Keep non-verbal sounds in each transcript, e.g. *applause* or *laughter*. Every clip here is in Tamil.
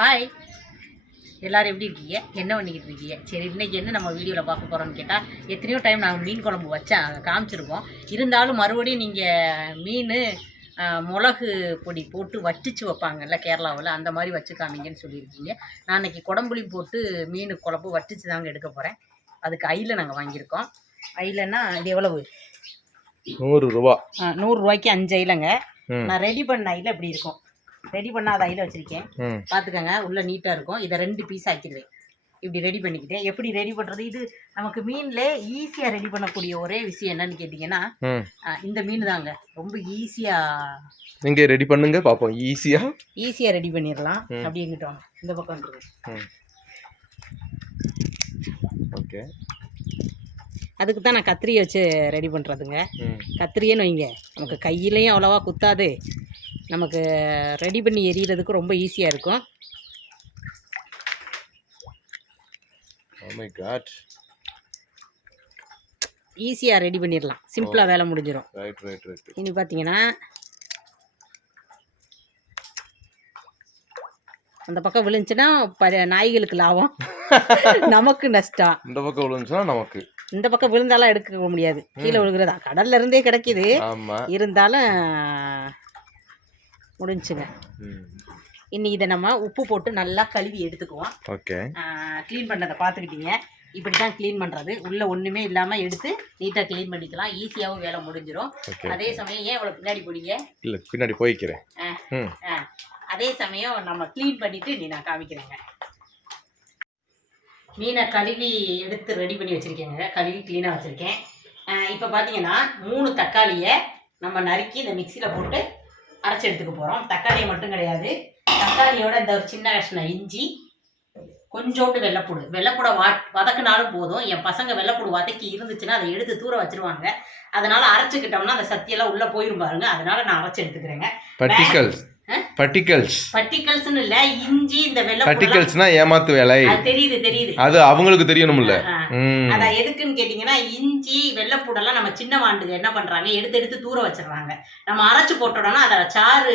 ஹாய் எல்லாரும் எப்படி இருக்கீங்க? என்ன பண்ணிக்கிட்டு இருக்கீங்க? சரி இன்னைக்கு என்ன நம்ம வீடியோவில் பார்க்க போகிறோம்னு கேட்டால் எத்தனையோ டைம் நாங்கள் மீன் குழம்பு வச்சேன். அங்கே காமிச்சிருக்கோம். இருந்தாலும் மறுபடியும் நீங்கள் மீன் மிளகு பொடி போட்டு வட்டிச்சு வைப்பாங்கல்ல கேரளாவில். அந்த மாதிரி வச்சு காமிங்கன்னு சொல்லியிருக்கீங்க. நான் இன்னைக்கு குடம்புளி போட்டு மீன் குழம்பு வட்டிச்சு தாங்க எடுக்க போகிறேன் அதுக்கு ஐயில் நாங்கள் வாங்கியிருக்கோம். ஐலன்னா இது எவ்வளவு? நூறு ரூபா. நூறுரூவாய்க்கு அஞ்சு ஐலங்க. நான் ரெடி பண்ண ஐல இப்படி இருக்கும். ரெடி பண்ணாத ஐல வச்சுருக்கேன். ம். பார்த்துக்கங்க உள்ள நீட்டாக இருக்கும். இதை ரெண்டு பீஸ் ஆக்கிடுவேன். இப்படி ரெடி பண்ணிக்கிட்டேன் எப்படி ரெடி பண்ணுறது இது நமக்கு மீனில் ஈஸியாக ரெடி பண்ணக்கூடிய ஒரே விஷயம் என்னன்னு கேட்டிங்கன்னா இந்த மீன் தாங்க. ரொம்ப ஈஸியாக நீங்கள் ரெடி பண்ணுங்க பார்ப்போம் ஈஸியாக ஈஸியாக ரெடி பண்ணிடலாம். ம். அப்படி எங்கிட்ட வாங்க இந்த பக்கம் ஓகே அதுக்கு தான் நான் கத்திரியை வச்சு ரெடி பண்ணுறதுங்க கத்திரியன்னு வைங்க. நமக்கு கையிலையும் அவ்வளோவா குத்தாது. நமக்கு ரெடி பண்ணி எரியறதுக்கு ரொம்ப ஈஸியாக இருக்கும். Oh ஈஸியாக ரெடி பண்ணிடலாம். சிம்பிளாக வேலை முடிஞ்சிடும் இனி பார்த்தீங்கன்னா அந்த பக்கம் விழுந்துச்சுன்னா நாய்களுக்கு லாபம். *laughs* நமக்கு நஷ்டம். இந்த பக்கம் விழுந்துச்சுன்னா நமக்கு. இந்த பக்கம் விழுந்தாலாம் எடுக்க முடியாது. கீழே விழுகிறதா? கடல்ல இருந்தே கிடைக்குது. இருந்தாலும் முடிஞ்சுங்க ம். இனி இதை நம்ம உப்பு போட்டு நல்லா கழுவி எடுத்துக்குவோம். ஓகே. க்ளீன் பண்ணதை பார்த்துக்கிட்டீங்க. இப்படி தான் க்ளீன் பண்ணுறது உள்ளே ஒன்றுமே இல்லாமல் எடுத்து நீட்டாக க்ளீன் பண்ணிக்கலாம். ஈஸியாகவும் வேலை முடிஞ்சிடும் அதே சமயம் ஏன் இவ்வளோ பின்னாடி போனீங்க? இல்லை பின்னாடி போய்க்கிறேன். அதே சமயம் நம்ம க்ளீன் பண்ணிட்டு நீ நான் காமிக்கிறேங்க. மீனை கழுவி எடுத்து ரெடி பண்ணி வச்சுருக்கேங்க. கழுவி க்ளீனாக வச்சுருக்கேன். இப்போ பார்த்தீங்கன்னா மூணு தக்காளியை நம்ம நறுக்கி இந்த மிக்சியில் போட்டு அரைச்சி எடுத்துக்க போகிறோம் தக்காளியை மட்டும் கிடையாது. தக்காளியோட இந்த ஒரு சின்ன கஷ்டம் இஞ்சி கொஞ்சோண்டு வெள்ளைப்பூடு வெள்ளைப்பூடை வா வதக்குனாலும் போதும். என் பசங்க வெள்ளைப்பூடு வதக்கி இருந்துச்சுன்னா அதை எடுத்து தூர வச்சிருவாங்க. அதனால அரைச்சிக்கிட்டோம்னா அந்த சத்தியெல்லாம் உள்ளே போயிரும் பாருங்க. அதனால நான் அரைச்சி எடுத்துக்கிறேங்க. பட்டிக்கல்ஸ் பட்டிகல்ஸ்னு இல்ல இஞ்சி இந்த வெள்ளை பட்டிக்கல்ஸ்னா ஏமாத்து வேலை. அது தெரியுது தெரியுது. அது அவங்களுக்கு தெரியணும்ல. அதான் எதுக்குன்னு கேட்டிங்கன்னா இஞ்சி வெள்ளைப்பூடெல்லாம் நம்ம சின்ன வாண்டுங்க என்ன பண்றாங்க? எடுத்து எடுத்து தூர வச்சிடுறாங்க. நம்ம அரைச்சு போட்டோம்னா அதை சாறு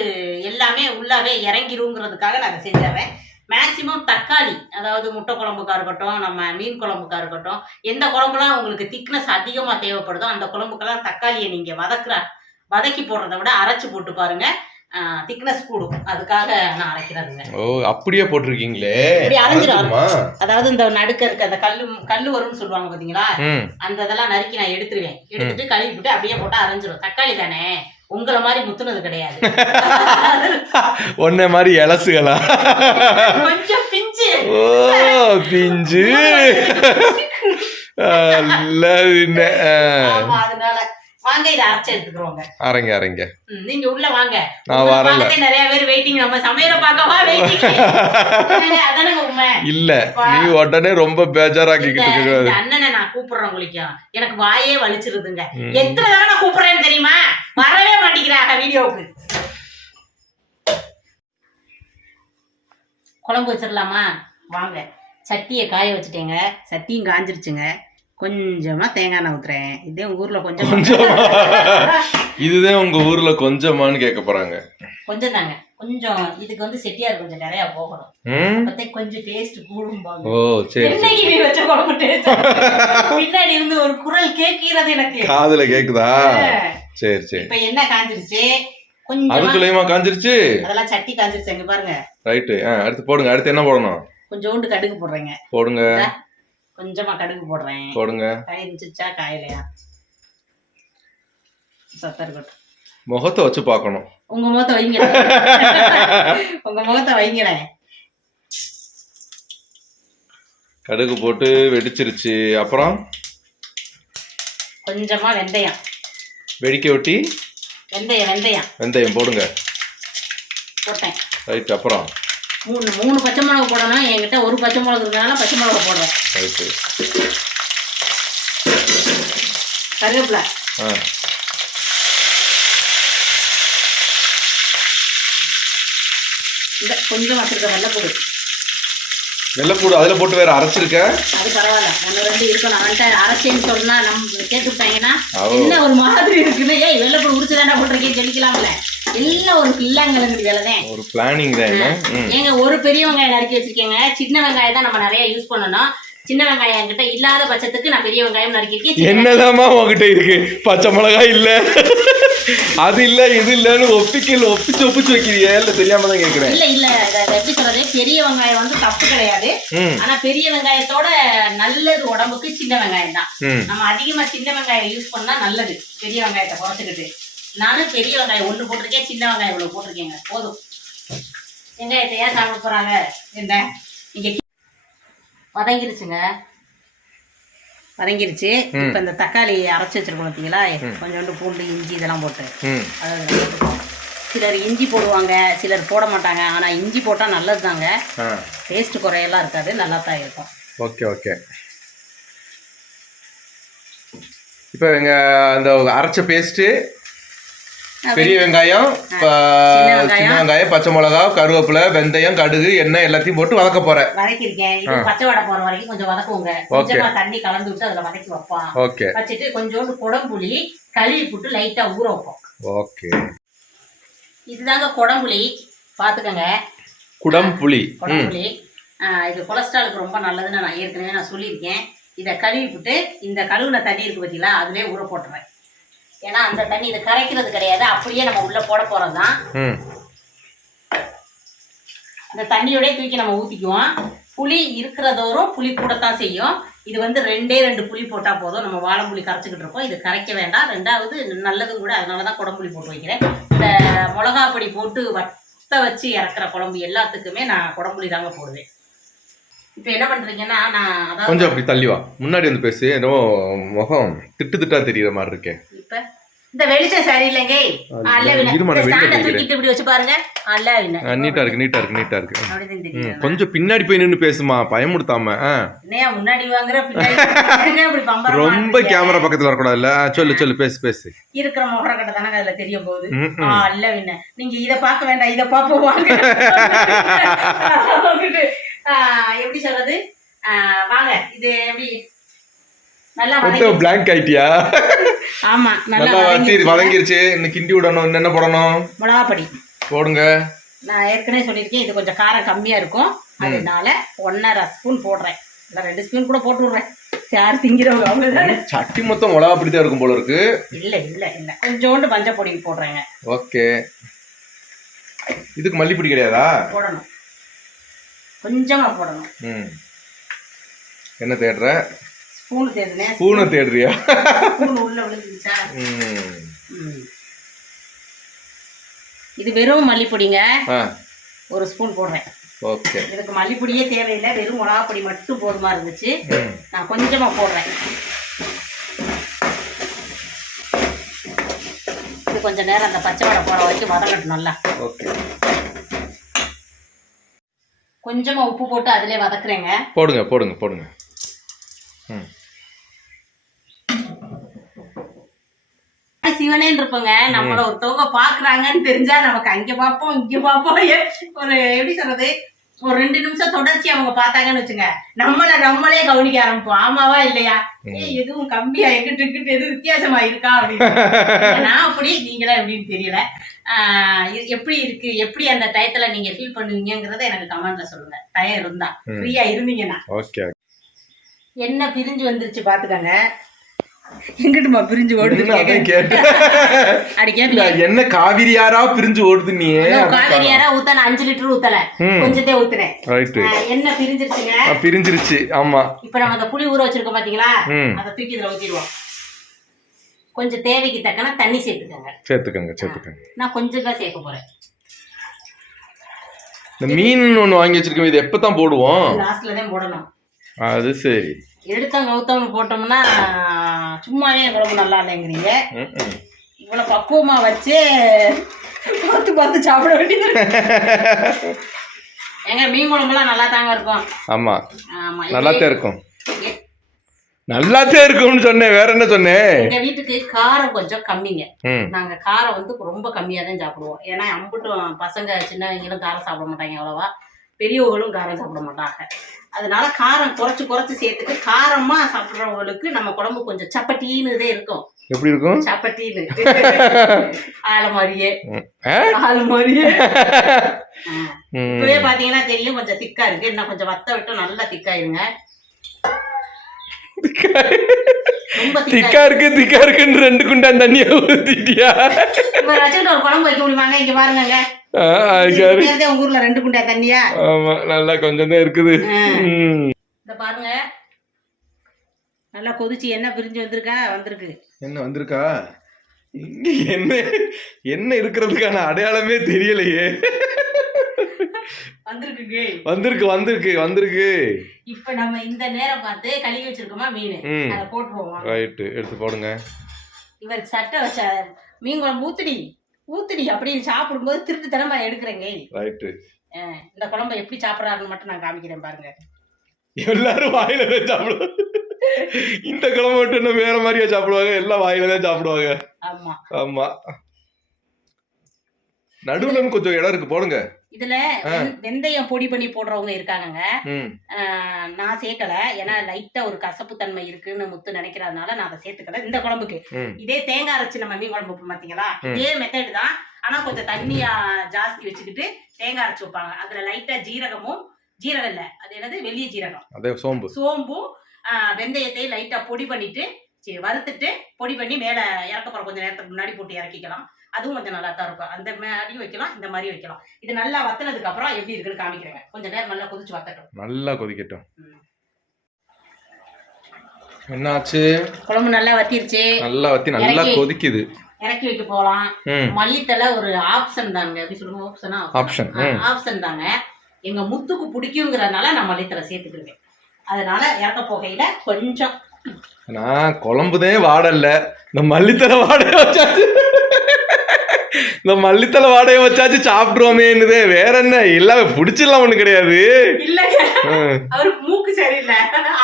எல்லாமே உள்ளாவே இறங்கிருங்கிறதுக்காக நான் அதை செஞ்சிடுறேன். மேக்சிமம் தக்காளி அதாவது முட்டை குழம்புக்கா இருக்கட்டும் நம்ம மீன் குழம்புக்கா இருக்கட்டும் எந்த குழம்புலாம் உங்களுக்கு திக்னஸ் அதிகமாக தேவைப்படுதோ அந்த குழம்புக்கெல்லாம் தக்காளியை நீங்கள் வதக்குற வதக்கி போடுறத விட அரைச்சு போட்டு பாருங்க. திக்னஸ் கூடும். அதுக்காக நான் அரைக்கிறதுங்க. ஓ அப்படியே போட்டிருக்கீங்களே. இப்படி அரைஞ்சிரும். அரைஞ்சிருமா? அதாவது இந்த நடுக்க இருக்க அந்த கல்லு கல்லு வரும்னு சொல்லுவாங்க பாத்தீங்களா? அந்த இதெல்லாம் நறுக்கி நான் எடுத்துருவேன். எடுத்துட்டு கழுவி விட்டு அப்படியே போட்டா அரைஞ்சிரும். தக்காளி தானே? உங்களை மாதிரி முத்துனது கிடையாது. *laughs* ஒன்ன மாதிரி இலசுகளா கொஞ்சம் பிஞ்சு. ஓ பிஞ்சு. அதனால வாங்க இதை அரைச்சு எடுத்துக்கிறோங்க. அரைங்க அரைங்க. நீங்க உள்ள வாங்க. நான் வரல. நிறைய பேர் வெயிட்டிங் நம்ம சமையல பார்க்கவா வெயிட்டிங் அதானங்க உண்மை. இல்ல நீ உடனே ரொம்ப பேஜாராக்கிக்கிட்டு இந்த இருக்க அண்ணனை நான் கூப்பிடுறேன் குளிக்கும் எனக்கு வாயே வலிச்சிருதுங்க. எத்தனை தடவை நான் கூப்பிடுறேன்னு தெரியுமா? வரவே மாட்டேங்கிறாங்க வீடியோவுக்கு. குழம்பு வச்சிடலாமா வாங்க. சட்டியை காய வச்சுட்டேங்க. சட்டியும் காஞ்சிருச்சுங்க. கொஞ்சமா தேங்காய் எண்ணெய் ஊத்துறேன். இதே உங்க ஊர்ல கொஞ்சம் கொஞ்சமா. இதுதான் உங்க ஊர்ல கொஞ்சமான்னு கேட்க போறாங்க. கொஞ்சம் தாங்க கொஞ்சம் இதுக்கு வந்து செட்டியார் கொஞ்சம் நிறைய போகணும். ம்? அப்பத்தே கொஞ்சம் டேஸ்ட் கூடும்பாங்க. ஓ சரி நீ வச்ச குழம்பு டேஸ்ட் பின்னாடி இருந்து ஒரு குரல் கேட்கிறது எனக்கு. காதுல கேக்குதா? சரி சரி. இப்ப என்ன காஞ்சிருச்சு? கொஞ்சம் அதுக்குள்ளயுமா காஞ்சிருச்சு? அதெல்லாம் சட்டி காஞ்சிருச்சு இங்க பாருங்க. ரைட்டு ஆ அடுத்து போடுங்க. அடுத்து என்ன போடணும்? கொஞ்சோண்டு கடுகு போடுறேங்க. போடுங்க. கொஞ்சமா கடுகு போடுறேன். போடுங்க. காயிருந்துச்சா காயலையா? சத்தம் இருக்கட்டும். முகத்தை வச்சு பார்க்கணும். உங்க முகத்தை வைங்க. *laughs* உங்க முகத்தை வைங்களேன் கடுகு போட்டு வெடிச்சிருச்சு. அப்புறம்? கொஞ்சமா வெந்தயம். வெடிக்க ஒட்டி வெந்தயம் வெந்தயம். வெந்தயம் போடுங்க. போட்டேன். ரைட் அப்புறம்? மூணு மூணு பச்சை மிளகு போடணும் என்கிட்ட ஒரு பச்சை மிளகு இருந்தனால பச்சை மிளகு போடுறேன். ரைட்டு கருவேப்பிலை. ஆ. இந்த கொஞ்சம் வச்சிருக்க வெள்ளைப்பூடு. வெள்ளைப்பூடு அதில் போட்டு வேற அரைச்சிருக்க? அது பரவாயில்ல. ஒன்று ரெண்டு இருக்கணும் அவன்கிட்ட அரைச்சேன்னு சொன்னா நம்ம கேட்டு விட்டாங்கன்னா ஓ. என்ன ஒரு மாதிரி இருக்குன்னு ஏய் வெள்ளைப்பூடு உரிச்சு தானே போட்டிருக்கேன் சொல்லிக்கலாம்ல. எல்லாம் ஒரு பிள்ளைங்களுக்கு வேலைதான். ஒரு பிளானிங் தான். ஏங்க ஒரு பெரிய வெங்காயம் நறுக்கி வச்சிருக்கேங்க. சின்ன வெங்காயம் தான் நம்ம நிறைய யூஸ் பண்ணணும். சின்ன வெங்காயம் என்கிட்ட இல்லாத பட்சத்துக்கு நான் பெரிய வெங்காயம் நறுக்கிருக்கேன் சின்ன என்னதாம்மா உங்ககிட்ட இருக்கு? பச்சை மிளகாய் இல்ல. அது இல்ல இது இல்லன்னு ஒப்பிக்கல ஒப்பிச்சு ஒப்பிச்சு வைக்கிறியே இல்ல தெரியாம தான் கேக்குறேன். இல்ல இல்ல எப்படி சொல்றது? பெரிய வெங்காயம் வந்து தப்பு கிடையாது. ஆனா பெரிய வெங்காயத்தோட நல்லது உடம்புக்கு சின்ன வெங்காயம் தான் நம்ம அதிகமா சின்ன வெங்காயம் யூஸ் பண்ணா நல்லது பெரிய வெங்காயத்தை குறைச்சிக்கிட்டு. நானும் பெரிய வெங்காயம் ஒண்ணு போட்டிருக்கேன் சின்ன வெங்காயம் இவ்வளவு போட்டிருக்கேங்க. போதும். வெங்காயத்தை ஏன் சாப்பிட போறாங்க? என்ன இங்க வதங்கிருச்சுங்க. வதங்கிருச்சு. இப்ப இந்த தக்காளி அரைச்சு வச்சிருக்கோம் பார்த்தீங்களா கொஞ்சோண்டு பூண்டு இஞ்சி இதெல்லாம் போட்டு. ம். அதை அதுல போட்டுப்போம். சிலர் இஞ்சி போடுவாங்க சிலர் போட மாட்டாங்க. ஆனா இஞ்சி போட்டா நல்லது தாங்க டேஸ்ட் குறையெல்லாம் இருக்காது நல்லா தான் இருக்கும். Okay okay. இப்போ எங்க அந்த அரைச்ச பேஸ்ட்டு பெரிய வெங்காயம். சின்ன வெங்காயம். பச்சை மிளகா கருவேப்பிலை வெந்தயம் கடுகு எண்ணெய் எல்லாத்தையும் போட்டு வதக்க போறேன். வதக்கிருக்கேன் இது பச்சை வடை போற வரைக்கும் கொஞ்சம் வதக்குங்க. கொஞ்சமா தண்ணி கலந்து விட்டு அதுல வதக்கி வைப்போம். ஓகே. வச்சுட்டு கொஞ்சோண்டு குடம்புளி கழுவி போட்டு லைட்டா ஊற வைப்போம். ஓகே. இதுதாங்க குடம்புளி. பாத்துக்கங்க. குடம்புளி. ஆஹ் இது கொலஸ்ட்ராலுக்கு ரொம்ப நல்லதுன்னு நான் ஏற்கனவே நான் சொல்லியிருக்கேன். இதை கழுவி விட்டு இந்த கழுவுன தண்ணி இருக்கு பார்த்தீங்களா அதுலயே ஊற போட்டுறேன். ஏன்னா அந்த தண்ணி இதை கரைக்கிறது கிடையாது. அப்படியே நம்ம உள்ள போட போறது தான் இந்த தண்ணியோடய தூக்கி நம்ம ஊற்றிக்குவோம் புளி இருக்கிறதோறும் புளி கூடத்தான் செய்யும். இது வந்து ரெண்டே ரெண்டு புளி போட்டால் போதும். நம்ம வாழைப்புளி கரைச்சிக்கிட்டு இருக்கோம். இது கரைக்க வேண்டாம். ரெண்டாவது நல்லதும் கூட அதனால தான் குடம்புளி போட்டு வைக்கிறேன். இந்த மிளகா பொடி போட்டு வத்த வச்சு இறக்குற குழம்பு எல்லாத்துக்குமே நான் குடம்புளி தாங்க போடுவேன். இப்போ என்ன பண்ணுறீங்கன்னா நான் அதாவது கொஞ்சம் அப்படி தள்ளி வா. முன்னாடி வந்து பேசு. என்னவோ முகம் திட்டு திட்டா தெரியுற மாதிரி இருக்கே. இப்போ இந்த வெளிச்சம் சரியில்லைங்க அல்ல. தூக்கிட்டு இப்படி வச்சு பாருங்க. அல்ல வின்ன நீட்டா இருக்கு நீட்டா இருக்கு நீட்டா இருக்கு. கொஞ்சம் பின்னாடி போய் நின்று பேசுமா பயமுடுத்தாம முன்னாடி வாங்குற ரொம்ப? கேமரா பக்கத்துல வரக்கூடாதுல்ல? சொல்லு சொல்லு பேசு பேசு. இருக்கிற முகரக்கட்டை தானங்க அதுல தெரிய போகுது இல்ல என்ன நீங்க இத பார்க்க வேண்டாம் இத பாப்போம் *laughs* எப்படி சொல்றது? வாங்க இது எப்படி நல்லா பிளாங்க் ஆயிட்டியா? ஆமா நல்லா வதங்கி வதங்கிருச்சு இன்னும் கிண்டி விடணும். இன்னும் என்ன போடணும்? மிளகாப்படி. போடுங்க. நான் ஏற்கனவே சொல்லியிருக்கேன் இது கொஞ்சம் காரம் கம்மியா இருக்கும். அதனால ஒன்னரை ஸ்பூன் போடுறேன். இல்ல ரெண்டு ஸ்பூன் கூட போட்டு விடுறேன். யார் திங்கிறவங்க அவ்வளவுதானே சட்டி மொத்தம் மிளகா பிடித்தான் இருக்கும் போல இருக்கு. இல்ல இல்ல இல்ல. கொஞ்சோண்டு மஞ்சள் பொடி போடுறேங்க. ஓகே. இதுக்கு மல்லிப்பொடி கிடையாதா? போடணும். கொஞ்சமா போடணும். ம். என்ன தேடுற? பூனை தேடுறியா. இது வெறும் மல்லிப்பொடிங்க. ஒரு ஸ்பூன் போடுறேன். ஓகே. இதுக்கு மல்லிப்பொடியே தேவையில்லை. வெறும் மிளகாப்பொடி மட்டும் போதுமா இருந்துச்சு. நான் கொஞ்சமா போடுறேன். இது கொஞ்ச நேரம் அந்த பச்சை வடை போற வரைக்கும் வதங்கட்டும் நல்லா. ஓகே. கொஞ்சமா உப்பு போட்டு அதிலே வதக்குறேங்க. போடுங்க போடுங்க போடுங்க. ம். சிவனேன்னு இருப்போங்க நம்மள ஒருத்தவங்க பாக்குறாங்கன்னு தெரிஞ்சா நமக்கு அங்க பார்ப்போம் இங்க பார்ப்போம் ஏ- ஒரு எப்படி சொல்றது? ஒரு ரெண்டு நிமிஷம் தொடர்ச்சி அவங்க பார்த்தாங்கன்னு வச்சுங்க. நம்மள நம்மளே கவனிக்க ஆரம்பிப்போம். ஆமாவா இல்லையா? ஏய் எதுவும் கம்மியா எங்கிட்டு இங்கிட்டு எதுவும் வித்தியாசமா இருக்கா அப்படின்னு. *laughs* நான் அப்படி நீங்களா எப்படின்னு தெரியல. ஆஹ் எப்படி இருக்கு? எப்படி அந்த டயத்துல நீங்க ஃபீல் பண்ணுவீங்கங்கறத எனக்கு கமெண்ட்ல சொல்லுங்க. டயம் இருந்தா. ஃப்ரீயா இருந்தீங்கன்னா. என்ன பிரிஞ்சு வந்துருச்சு பாத்துக்கங்க எங்கிட்டுமா பிரிஞ்சு ஓடுது என்ன காவிரியாரா பிரிஞ்சு ஓடுது நீ? காவேரி யாரா ஊத்தன அஞ்சு லிட்டர் ஊத்தல. கொஞ்சத்தே ஆஹ் என்ன பிரிஞ்சிருச்சுங்க? பிரிஞ்சிருச்சு ஆமா. இப்ப நம்ம அந்த புளி ஊற வச்சிருக்கோம் பாத்தீங்களா? அதை தூக்கி இதுல ஊத்திடுவோம். கொஞ்சம் தேவைக்கு தக்கன தண்ணி சேர்த்துக்கோங்க. சேர்த்துக்கங்க சேர்த்துக்கங்க. நான் கொஞ்சம் தான் சேர்க்க போறேன். இந்த மீன் ஒண்ணு வாங்கி வச்சிருக்கோம் இது எப்பதான் போடுவோம்? லாஸ்ட்ல தான் போடணும். அது சரி. எடுத்தவங்க ஊத்தவங்க போட்டோம்னா சும்மாவே என் குழம்பு நல்லா இல்லைங்கிறீங்க. இவ்வளவு பக்குவமா வச்சு பார்த்து பார்த்து சாப்பிட வேண்டியது ஏங்க மீன் குழம்புலாம் நல்லா தாங்க இருக்கும். ஆமா. ஆமா நல்லாத்தான் இருக்கும். எ- நல்லாத்தான் இருக்கும்னு சொன்னேன். வேற என்ன சொன்னேன் எங்க வீட்டுக்கு காரம் கொஞ்சம் கம்மிங்க. நாங்க காரம் வந்து ரொம்ப கம்மியா தான் சாப்பிடுவோம். ஏன்னா அம்புட்டும் பசங்க சின்னவங்களும் காரம் சாப்பிட மாட்டாங்க அவ்வளவா. பெரியவங்களும் காரம் சாப்பிட மாட்டாங்க. அதனால காரம் குறைச்சு குறைச்சு சேர்த்துட்டு காரமா சாப்பிட்றவங்களுக்கு நம்ம குழம்பு கொஞ்சம் சப்பட்டின்னு இருக்கும். எப்படி இருக்கும்? சப்பட்டின்னு *laughs* ஆளை மாதிரியே? ஆளு மாதிரியே. *laughs* இப்பவே பாத்தீங்கன்னா தெரியும் கொஞ்சம் திக்கா இருக்கு. இன்னும் கொஞ்சம் வத்த விட்டு நல்லா திக்காயிருங்க. திக்கா இருக்கு திக்கா இருக்குன்னு ரெண்டு குண்டான் தண்ணியா ஊத்திட்டியா? குழம்பு வைக்க முடியுமாங்க? இங்க பாருங்க ஊர்ல ரெண்டு குண்டா தண்ணியா? ஆமா நல்லா கொஞ்சம் தான் இருக்குது. இந்த பாருங்க. நல்லா கொதிச்சு என்ன பிரிஞ்சு வந்திருக்கா? வந்திருக்கு. என்ன வந்திருக்கா? என்ன என்ன இருக்கிறதுக்கான அடையாளமே தெரியலையே. வந்திருக்குங்க. வந்திருக்கு வந்திருக்கு வந்திருக்கு. இப்ப நம்ம இந்த நேரம் பார்த்து கழுவி வச்சிருக்கோமா மீன்? அதை போட்டுருவோம் ரைட்டு எடுத்து போடுங்க. இவர் சட்டை வச்ச மீன் குழம்பு ஊத்துடி ஊத்துடி அப்படின்னு சாப்பிடும்போது திருட்டுத்தனமா எடுக்கிறேங்க. ரைட்டு இந்த குழம்பை எப்படி சாப்பிட்றாருன்னு மட்டும் நான் காமிக்கிறேன் பாருங்க. எல்லாரும் வாயில தான் சாப்பிடுவாங்க. இந்த கிழமை மட்டும் என்ன வேற மாதிரியா சாப்பிடுவாங்க எல்லாம் வாயில தான் சாப்பிடுவாங்க. ஆமா. ஆமா. நடுவுல கொஞ்சம் இடம் இருக்கு போடுங்க. இதுல வெந்தயம் பொடி பண்ணி போடுறவங்க ஆஹ் நான் சேர்க்கல. ஏன்னா லைட்டா ஒரு கசப்பு தன்மை இருக்குன்னு முத்து நினைக்கிறதுனால நான் அதை சேர்த்துக்கல. இந்த குழம்புக்கு. இதே தேங்காய் அரைச்சு நம்ம மீன் குழம்பு பாத்தீங்களா. இதே மெத்தட் தான். ஆனா கொஞ்சம் தண்ணியா ஜாஸ்தி வச்சுக்கிட்டு தேங்காய் அரைச்சு வைப்பாங்க. அதுல லைட்டா ஜீரகமும் ஜீரகம் இல்ல. அது என்னது? வெள்ளிய ஜீரகம். சோம்பு. சோம்பும் ஆஹ் வெந்தயத்தையும் லைட்டா பொடி பண்ணிட்டு வறுத்துட்டு பொடி பண்ணி மேல இறக்க போற கொஞ்சம் நேரத்துக்கு முன்னாடி போட்டு இறக்கிக்கலாம். அதுவும் கொஞ்சம் நல்லா தான் இருக்கும். அந்த மாதிரியும் வைக்கலாம் இந்த மாதிரி வைக்கலாம். இது நல்லா வத்தினதுக்கு அப்புறம் எப்படி இருக்குன்னு காமிக்கிறேங்க. கொஞ்சம் நேரம் நல்லா கொதிச்சு வத்தட்டும். நல்லா கொதிக்கட்டும். என்னாச்சு? குழம்பு நல்லா வத்திருச்சு. நல்லா வத்தி நல்லா. கொதிக்குது. இறக்கி வைக்க போகலாம். மல்லித்தலை ஒரு ஆப்ஷன் தாங்க எப்படி சொல்லுங்க ஆப்ஷனா ம். ஆப்ஷன் தாங்க. எங்க முத்துக்கு பிடிக்குங்கிறதுனால நான் மல்லித்தலை சேர்த்துக்கிருவேன் அதனால இறக்க போகையில கொஞ்சம் நான் குழம்புதே வாடல இந்த மல்லித்தலை வாடைய வச்சாச்சு. இந்த மல்லித்தலை வாடைய வச்சாச்சு சாப்பிடுவோமேன்னுதே. வேற என்ன? எல்லாம் பிடிச்சிடலாம் ஒண்ணு கிடையாது. மூக்கு சரியில்லை.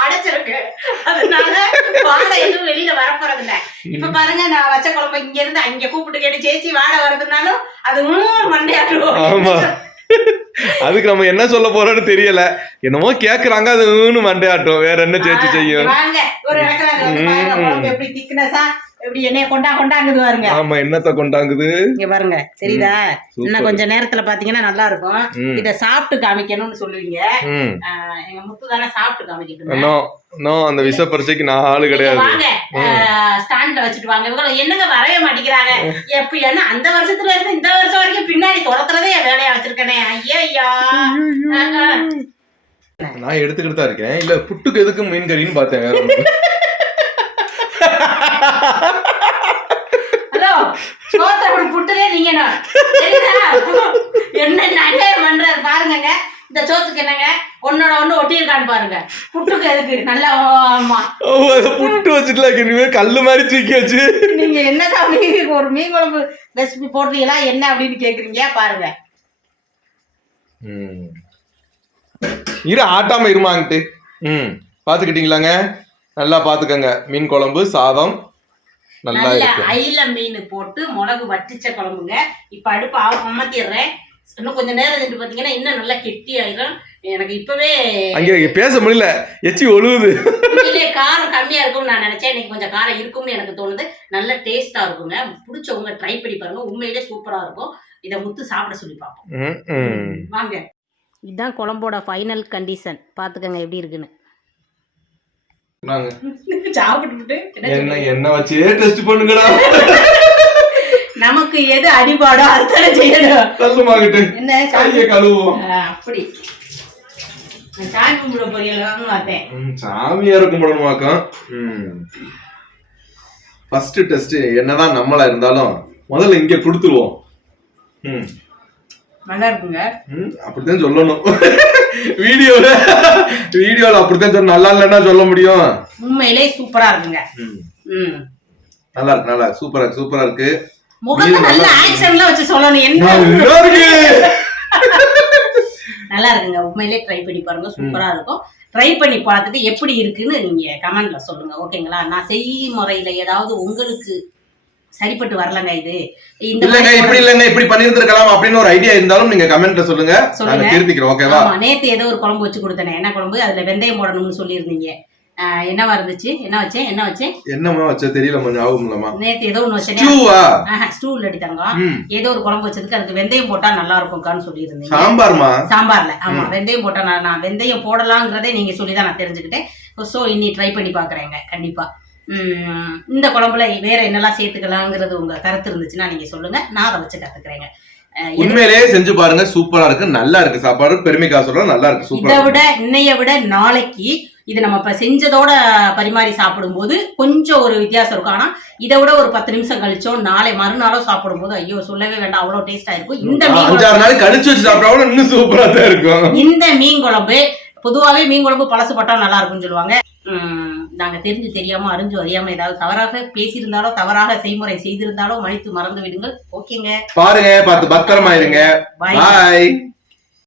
அடைச்சிருக்கு. அதனால வாடை எதுவும் வெளியில வரப்போறது இல்ல இப்ப பாருங்க நான் வச்ச குழம்பு இங்க இருந்து அங்க கூப்பிட்டு கேட்டு சேச்சி வாடை வருதுனாலும் அது ஆமா. அதுக்கு நம்ம என்ன சொல்ல போறோம்னு தெரியல. என்னமோ கேக்குறாங்க அது மண்டையாட்டும். வேற என்ன சேர்த்து செய்யும்? எப்படி எண்ணெய கொண்டா கொண்டாங்குது பாருங்க. ஆமா என்னத்த கொண்டாங்குது? இங்க பாருங்க தெரியுதா இன்னும் கொஞ்ச நேரத்துல பாத்தீங்கன்னா நல்லா இருக்கும் இத சாப்பிட்டு காமிக்கணும்னு சொல்லுவீங்க. எங்க முத்து தானே சாப்பிட்டு காமிக்கணும் நோ அந்த விஷ பரீட்சைக்கு நான் ஆளு கிடையாது. ஸ்டாண்ட்ல வச்சுட்டு வாங்க. இவங்க என்னங்க வரவே மாட்டேங்கிறாங்க? எப்படி ஏன்னா அந்த வருஷத்துல இருந்து இந்த வருஷம் வரைக்கும் பின்னாடி துரத்துறதே என் வேலையா வச்சிருக்கேனே. ஐயா நான் எடுத்துக்கிட்டு தான் இருக்கேன். இல்ல புட்டுக்கு எதுக்கு மீன் கறின்னு பார்த்தேன். ஹலோ புட்டுலே நீங்க நான். தெரியுதா? என்ன அநியாயம் பண்றாரு பாருங்கங்க. இந்த சோத்துக்கு என்னங்க? ஒன்னோட ஒண்ணு ஒட்டியிருக்கான்னு பாருங்க. புட்டுக்கு எதுக்கு? நல்லா ஆமா. புட்டு வச்சுட்டுல இனிமே கல்லு மாதிரி தூக்கி வச்சு. நீங்க என்ன சாமி? ஒரு மீன் குழம்பு ரெசிபி போடுறீங்களா? என்ன அப்படின்னு கேக்குறீங்க? பாருங்க. இரு ஆட்டாம இருமாங்கிட்டு ம். பாத்துக்கிட்டீங்களாங்க? நல்லா பாத்துக்கங்க. மீன் குழம்பு சாதம் நல்லா ஐல மீன் போட்டு மிளகு வட்டிச்ச குழம்புங்க. இப்ப அடுப்பு அமர்த்திடுறேன் இன்னும் கொஞ்ச நேரம் சென்று பாத்தீங்கன்னா இன்னும் நல்லா கெட்டி ஆயிரும். எனக்கு இப்பவே அங்க பேச முடியல. எச்சி ஒழுகுது. காரம் கம்மியா இருக்கும்னு நான் நினைச்சேன். இன்னைக்கு கொஞ்சம் காரம் இருக்கும்னு எனக்கு தோணுது. நல்ல டேஸ்டா இருக்குங்க. பிடிச்சவங்க ட்ரை பண்ணி பாருங்க. உண்மையிலே சூப்பரா இருக்கும். இதை முத்து சாப்பிட சொல்லி பார்ப்போம். ம், ம். வாங்க. இதுதான் குழம்போட ஃபைனல் கண்டிஷன் பாத்துக்கங்க எப்படி இருக்குன்னு. என்ன என்ன வச்சே டெஸ்ட் பண்ணுங்கடா? நமக்கு எது அடிபாடோ அதுதானே செய்யணும். தள்ளுமாகிட்டு. என்ன கையை அப்படி. சாமி கும்பிட பார்த்தேன். சாமியார் கும்பிடணுமாக்கம் ஃபர்ஸ்ட் டெஸ்ட் என்னதான் நம்மளா இருந்தாலும் முதல்ல இங்க கொடுத்துருவோம். ம். நல்லா இருக்குங்க அப்படித்தான் சொல்லணும். வீடியோல வீடியோல அப்படித்தான் சொல்ல நல்லா இல்லைன்னா சொல்ல முடியும். உண்மையிலே சூப்பரா இருக்குங்க. நல்லா இருக்கு நல்லா சூப்பரா இருக்கு சூப்பரா இருக்கு. முகத்தை நல்ல ஆக்ஷன்ல வச்சு சொல்லணும். என்ன? நல்லா இருக்குங்க. உண்மையிலே ட்ரை பண்ணி பாருங்க. சூப்பரா இருக்கும். ட்ரை பண்ணி பார்த்துட்டு எப்படி இருக்குன்னு நீங்க கமெண்ட்ல சொல்லுங்க. ஓகேங்களா நான் செய்முறையில ஏதாவது உங்களுக்கு சரிப்பட்டு வரலங்க இது. இல்லங்க இப்படி இல்லங்க இப்படி பண்ணிருந்திருக்கலாம் அப்படின்னு ஒரு ஐடியா இருந்தாலும் நீங்க கமெண்ட்ல சொல்லுங்க. நாங்க சொல்லுங்க. திருத்திக்கிறோம் ஓகேவா நேத்து ஏதோ ஒரு குழம்பு வச்சு கொடுத்தேனே. என்ன குழம்பு? அதுல வெந்தயம் போடணும்னு சொல்லியிருந்தீங்க. என்னவா இருந்துச்சு? என்ன வச்சேன் என்ன வச்சேன் என்னமா வச்ச? தெரியல ஞாபகம் இல்லமா நேத்து ஏதோ ஒண்ணு வச்சேனே. ஸ்டூவா? ஸ்டூல் அடித்தாங்க ம். ஏதோ ஒரு குழம்பு வச்சதுக்கு அதுக்கு வெந்தயம் போட்டா நல்லா இருக்கும்கான்னு சொல்லியிருந்தீங்க. சாம்பார்மா? சாம்பார்ல. ஆமா வெந்தயம் போட்டா நான் வெந்தயம் போடலாங்கிறதே நீங்க சொல்லி தான் நான் தெரிஞ்சுக்கிட்டேன். ஸோ இன்னி ட்ரை பண்ணி பாக்குறேங்க கண்டிப்பா. இந்த குழம்புல வேற என்னெல்லாம் சேர்த்துக்கலாங்கிறது உங்க கருத்து இருந்துச்சுன்னா நீங்க சொல்லுங்க. நான் அதை வச்சு கத்துக்கிறேங்க. உண்மையிலேயே செஞ்சு பாருங்க சூப்பரா இருக்கு நல்லா இருக்கு. சாப்பாடு பெருமைக்கா சொல்றேன் நல்லா இருக்கு இதை விட இன்னைய விட நாளைக்கு இது நம்ம இப்ப செஞ்சதோட பரிமாறி சாப்பிடும்போது கொஞ்சம் ஒரு வித்தியாசம் இருக்கும். ஆனா இதை விட ஒரு பத்து நிமிஷம் கழிச்சோ நாளை மறுநாளோ சாப்பிடும்போது ஐயோ சொல்லவே வேண்டாம் அவ்வளவு டேஸ்டா இருக்கும். இந்த மீன் கழிச்சு வச்சு சாப்பிட்டா இன்னும் சூப்பரா தான் இருக்கும். இந்த மீன் குழம்பு பொதுவாகவே மீன் குழம்பு பழசு பட்டா நல்லா இருக்கும்னு சொல்லுவாங்க. நாங்க தெரிஞ்சு தெரியாம அறிஞ்சு அறியாம ஏதாவது தவறாக பேசியிருந்தாலோ தவறாக செய்முறை செய்திருந்தாலோ மன்னித்து மறந்து விடுங்கள். ஓகேங்க. பாருங்க பார்த்து பத்திரமா இருங்க. பாய்